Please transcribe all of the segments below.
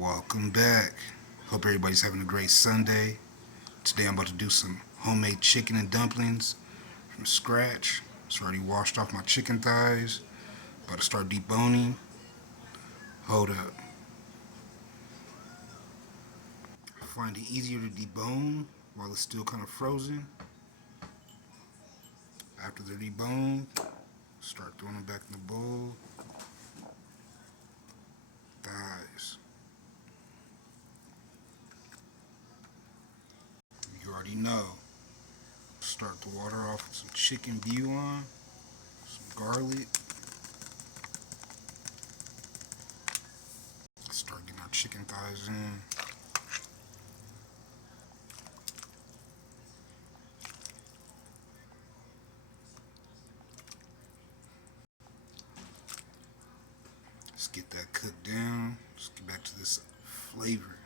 Welcome back. Hope everybody's having a great Sunday. Today I'm about to do some homemade chicken and dumplings from scratch. It's already washed off my chicken thighs. About to start deboning. Hold up. I find it easier to debone while it's still kind of frozen. After they're deboned, start throwing them back in the bowl. Thighs. You already know. Start the water off with some chicken bouillon, some garlic. Start getting our chicken thighs in. Let's get that cooked down. Let's get back to this flavor.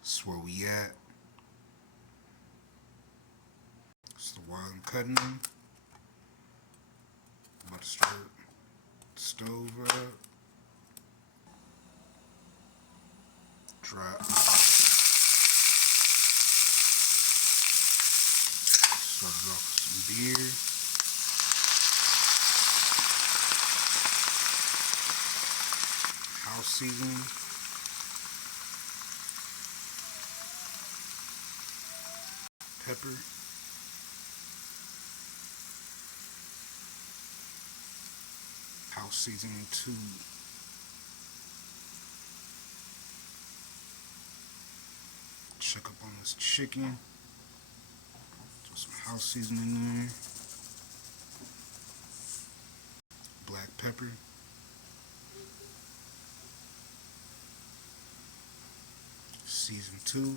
That's where we at. So while I'm cutting them, I'm about to start the stove up. Drop. Start it off with some beer. House seasoning. Pepper. House seasoning too. Check up on this chicken. Throw some house seasoning in there. Black pepper. Season 2.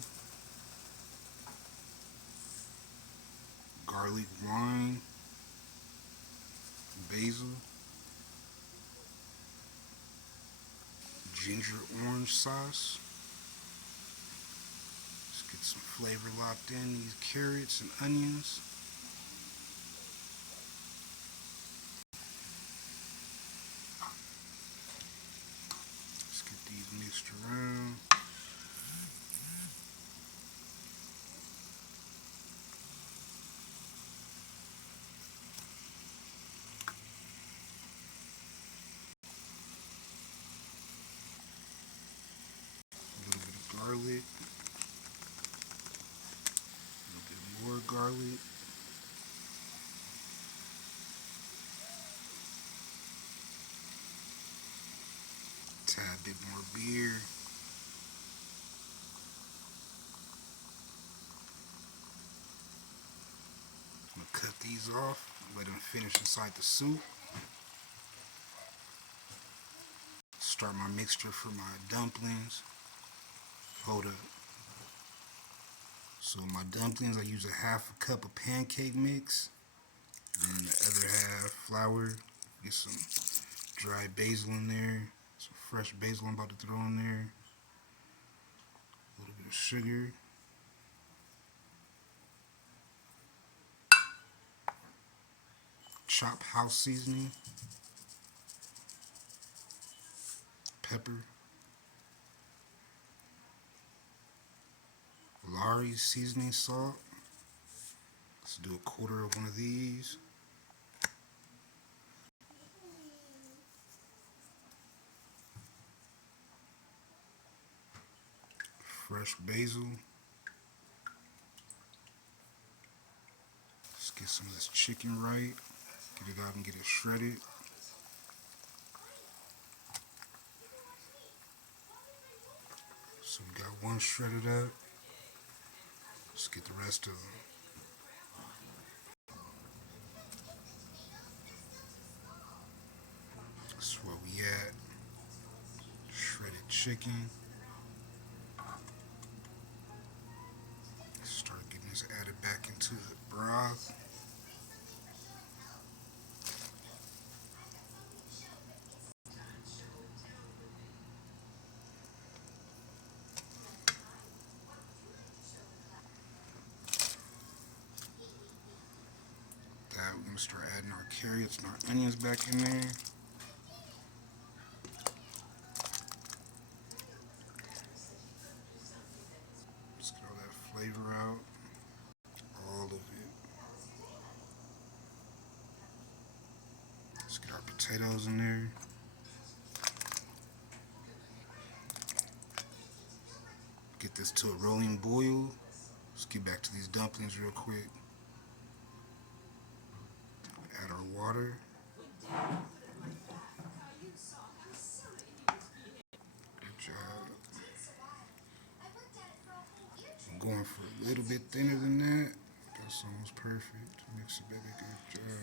Garlic wine. Basil. Ginger orange sauce. Let's get some flavor locked in these carrots and onions. Let's get these mixed around. A little bit of garlic. A little bit more garlic. Tad bit more beer. I'm gonna cut these off, let them finish inside the soup. Start my mixture for my dumplings. Hold up. So my dumplings, I use a half a cup of pancake mix. Then the other half flour. Get some dry basil in there. Some fresh basil I'm about to throw in there. A little bit of sugar. Chopped house seasoning. Pepper. Lawry's seasoning salt. Let's do a quarter of one of these. Fresh basil. Let's get some of this chicken right. Get it out and get it shredded. So we got one shredded up. Let's get the rest of them. That's where we at. Shredded chicken. Start getting this added back into the broth. That we're gonna start adding our carrots and our onions back in there. our potatoes in there. Get this to a rolling boil. Let's get back to these dumplings real quick. Add our water. Good job. I'm going for a little bit thinner than that. That's almost perfect. Mix it, baby. Good job.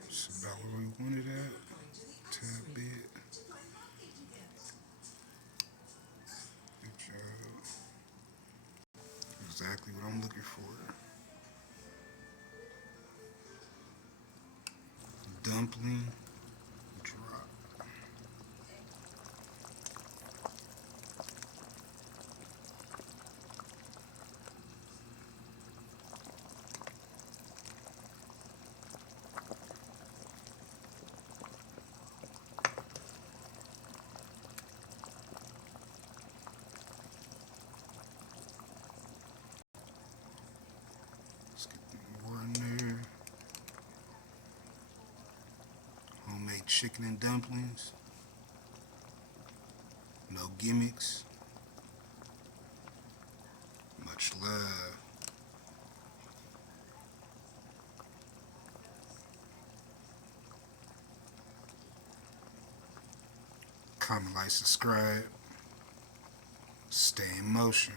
That's about where we wanted at. Tad bit. Good job. Exactly what I'm looking for. Dumpling drop. Let's get more in there. Homemade chicken and dumplings. No gimmicks. Much love. Comment, like, subscribe. Stay in motion.